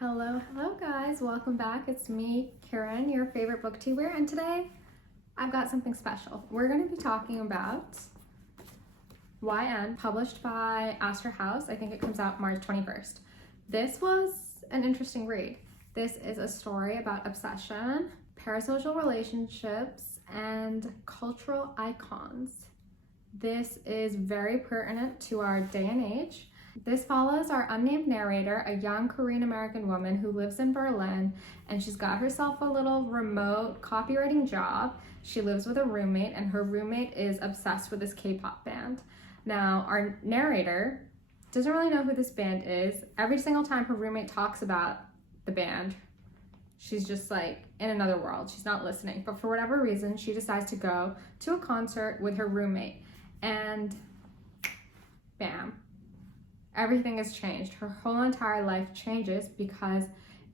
Hello guys, welcome back. It's me, Kiran, your favorite booktuber, and today I've got something special. We're going to be talking about YN, published by Astor House. I think it comes out March 21st. This was an interesting read. This is a story about obsession, parasocial relationships, and cultural icons. This is very pertinent to our day and age. This follows our unnamed narrator, a young Korean-American woman who lives in Berlin, and she's got herself a little remote copywriting job. She lives with a roommate, and her roommate is obsessed with this K-pop band. Now, our narrator doesn't really know who this band is. Every single time her roommate talks about the band, she's just like in another world. She's not listening. But for whatever reason, she decides to go to a concert with her roommate, and bam. Everything has changed. Her whole entire life changes because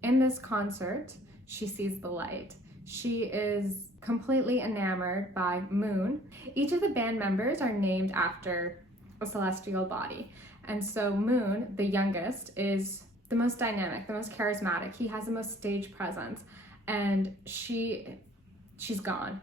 in this concert, she sees the light. She is completely enamored by Moon. Each of the band members are named after a celestial body. And so Moon, the youngest, is the most dynamic, the most charismatic. He has the most stage presence. And she's gone.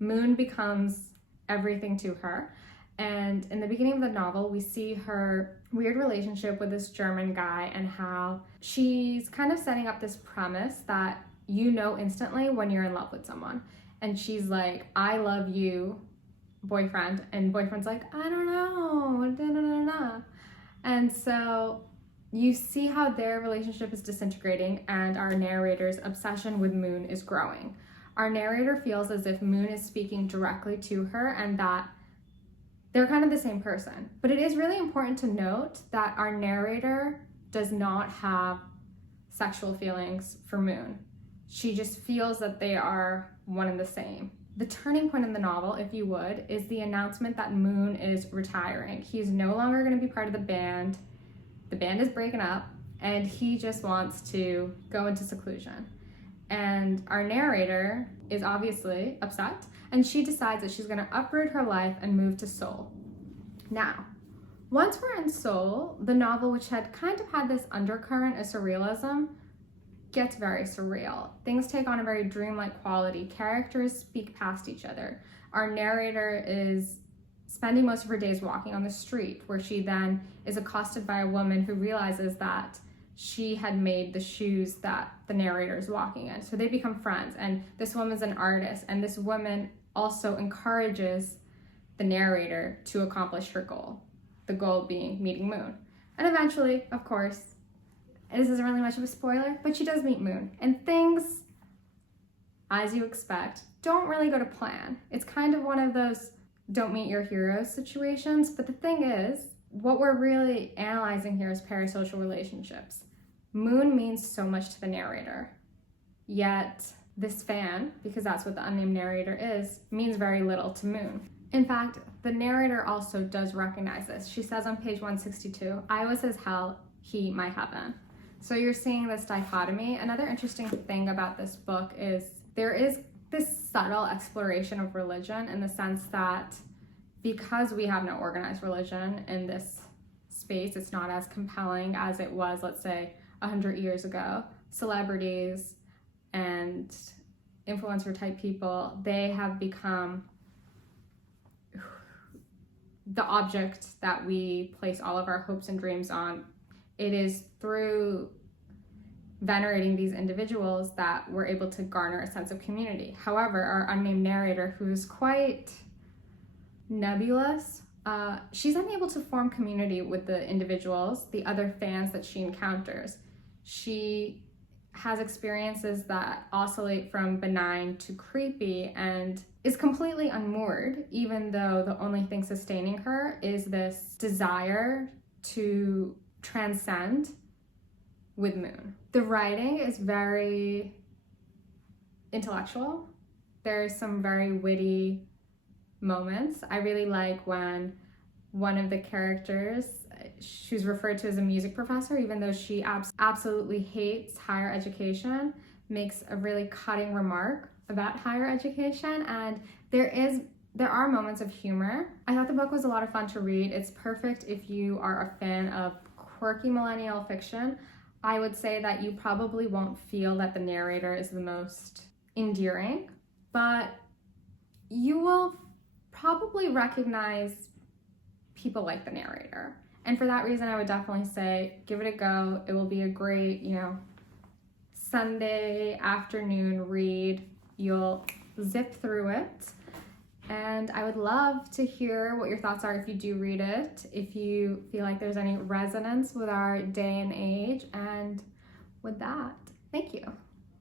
Moon becomes everything to her. And in the beginning of the novel, we see her weird relationship with this German guy and how she's kind of setting up this premise that you know instantly when you're in love with someone. And she's like, I love you, boyfriend. And boyfriend's like, I don't know, da, da, da, da. And so you see how their relationship is disintegrating and our narrator's obsession with Moon is growing. Our narrator feels as if Moon is speaking directly to her and that they're kind of the same person. But it is really important to note that our narrator does not have sexual feelings for Moon. She just feels that they are one and the same. The turning point in the novel, if you would, is the announcement that Moon is retiring. He's no longer going to be part of the band. The band is breaking up, and he just wants to go into seclusion. And our narrator is obviously upset, and she decides that she's going to uproot her life and move to Seoul. Now, once we're in Seoul, the novel, which had kind of had this undercurrent of surrealism, gets very surreal. Things take on a very dreamlike quality. Characters speak past each other. Our narrator is spending most of her days walking on the street, where she then is accosted by a woman who realizes that she had made the shoes that the narrator is walking in. So they become friends, and this woman's an artist, and this woman also encourages the narrator to accomplish her goal, the goal being meeting Moon. And eventually, of course, this isn't really much of a spoiler, but she does meet Moon, and things, as you expect, don't really go to plan. It's kind of one of those don't meet your heroes situations, but the thing is, what we're really analyzing here is parasocial relationships. Moon means so much to the narrator, yet this fan, because that's what the unnamed narrator is, means very little to Moon. In fact, the narrator also does recognize this. She says on page 162, I was his hell, he my heaven. So you're seeing this dichotomy. Another interesting thing about this book is there is this subtle exploration of religion in the sense that because we have no organized religion in this space, it's not as compelling as it was, let's say, 100 years ago. Celebrities and influencer type people, they have become the object that we place all of our hopes and dreams on. It is through venerating these individuals that we're able to garner a sense of community. However, our unnamed narrator, who's quite nebulous, she's unable to form community with the individuals, the other fans that she encounters. She has experiences that oscillate from benign to creepy and is completely unmoored, even though the only thing sustaining her is this desire to transcend with Moon. The writing is very intellectual. There's some very witty moments. I really like when one of the characters, she's referred to as a music professor, even though she absolutely hates higher education, makes a really cutting remark about higher education, and there are moments of humor. I thought the book was a lot of fun to read. It's perfect if you are a fan of quirky millennial fiction. I would say that you probably won't feel that the narrator is the most endearing, but you will probably recognize people like the narrator. And for that reason, I would definitely say give it a go. It will be a great, Sunday afternoon read. You'll zip through it. And I would love to hear what your thoughts are if you do read it, if you feel like there's any resonance with our day and age. And with that, thank you.